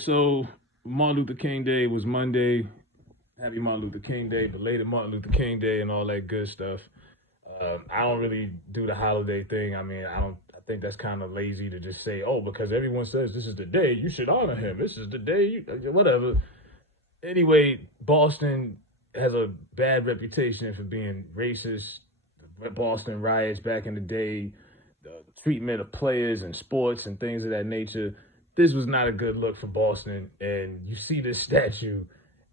So Martin Luther King Day was Monday. Happy Martin Luther King Day, belated Martin Luther King Day, and all that good stuff. I don't really do the holiday thing. I mean, I don't. I think that's kind of lazy to just say, "Oh, because everyone says this is the day, you should honor him. This is the day, whatever." Anyway, Boston has a bad reputation for being racist. The Boston riots back in the day, the treatment of players and sports and things of that nature. This was not a good look for Boston. And you see this statue,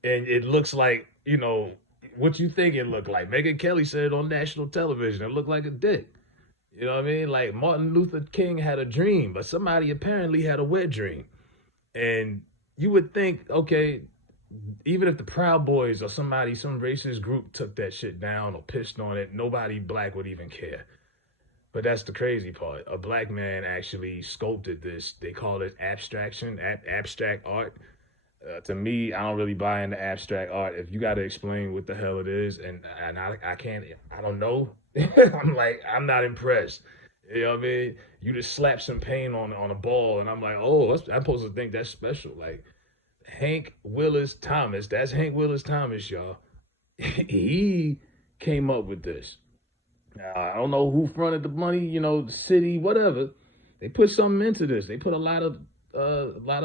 and it looks like, what you think it looked like. Megyn Kelly said it on national television. It looked like a dick. You know what I mean? Like Martin Luther King had a dream, but somebody apparently had a wet dream. And you would think, okay, even if the Proud Boys or somebody, some racist group took that shit down or pissed on it, nobody black would even care. But that's the crazy part. A black man actually sculpted this. They call it abstract art. To me, I don't really buy into abstract art. If you got to explain what the hell it is, and I can't, I don't know. I'm not impressed. You know what I mean? You just slap some paint on a ball, and I'm like, oh, I'm supposed to think that's special. Like Hank Willis Thomas, that's Hank Willis Thomas, y'all. He came up with this. Now, I don't know who fronted the money, the city, whatever. They put something into this. They put a lot of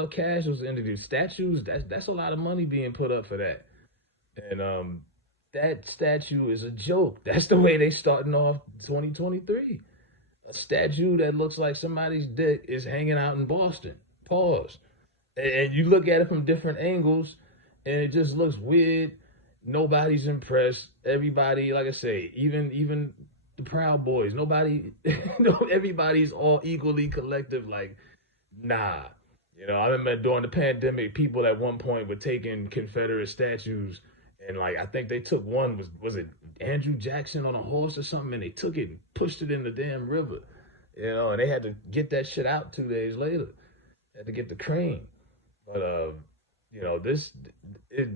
cash was into these statues. That's a lot of money being put up for that. And that statue is a joke. That's the way they starting off 2023. A statue that looks like somebody's dick is hanging out in Boston. Pause. And you look at it from different angles, and it just looks weird. Nobody's impressed. Everybody, like I say, even the Proud Boys, nobody, everybody's all equally collective. Like, nah. I remember during the pandemic, people at one point were taking Confederate statues, and like I think they took one, was it Andrew Jackson on a horse or something, and they took it and pushed it in the damn river, and they had to get that shit out 2 days later. They had to get the crane. But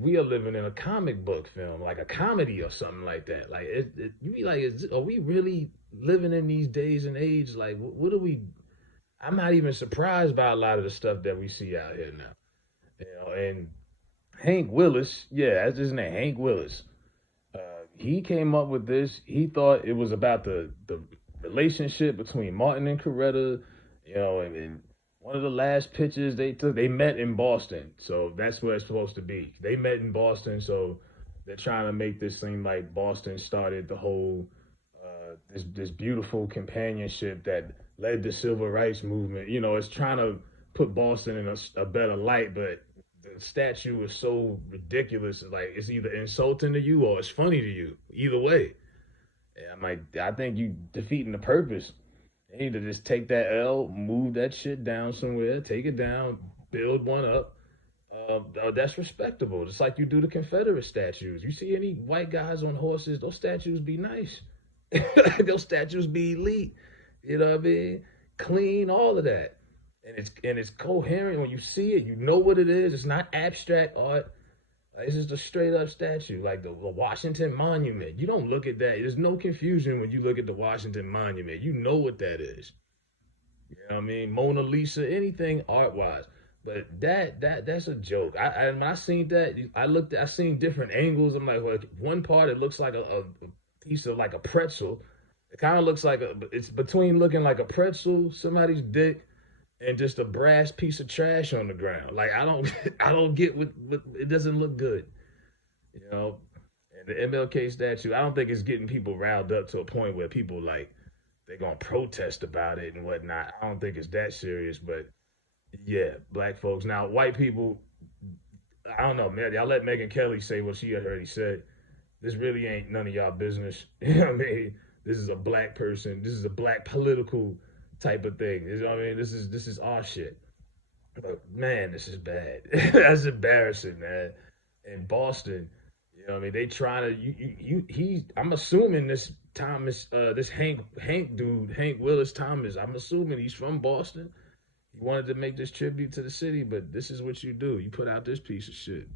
we are living in a comic book film, like a comedy or something like that. Like you be like, are we really living in these days and age? Like, what are we? I'm not even surprised by a lot of the stuff that we see out here now. And Hank Willis, yeah, that's his name, Hank Willis. He came up with this. He thought it was about the relationship between Martin and Coretta, and one of the last pictures they met in Boston. So that's where it's supposed to be. They met in Boston, so they're trying to make this seem like Boston started the whole this beautiful companionship that led the civil rights movement. It's trying to put Boston in a better light, but the statue is so ridiculous. Like it's either insulting to you or it's funny to you. Either way, I think you defeating the purpose. They need to just take that L, move that shit down somewhere, take it down, build one up. That's respectable. Just like you do the Confederate statues. You see any white guys on horses, those statues be nice. Those statues be elite. You know what I mean? Clean, all of that. And it's coherent when you see it. You know what it is. It's not abstract art. Like, this is the straight up statue, like the Washington Monument. You don't look at that. There's no confusion when you look at the Washington Monument. You know what that is. You know what I mean? Mona Lisa, anything art wise. But that's a joke. When I seen that, I seen different angles. I'm like, well, one part it looks like a piece of like a pretzel. It kind of looks like it's between looking like a pretzel, somebody's dick, and just a brass piece of trash on the ground. Like I don't get what it doesn't look good. And the MLK statue, I don't think it's getting people riled up to a point where people like they're gonna protest about it and whatnot. I don't think it's that serious, but yeah, black folks. Now white people, I don't know, man. Y'all let Megyn Kelly say what she had already said. This really ain't none of y'all business. You know what I mean? This is a black person. This is a black political type of thing. You know what I mean? This is our shit. But man, this is bad. That's embarrassing, man. In Boston, you know what I mean? They trying to I'm assuming this Thomas, this Hank dude, Hank Willis Thomas, I'm assuming he's from Boston. He wanted to make this tribute to the city, but this is what you do. You put out this piece of shit.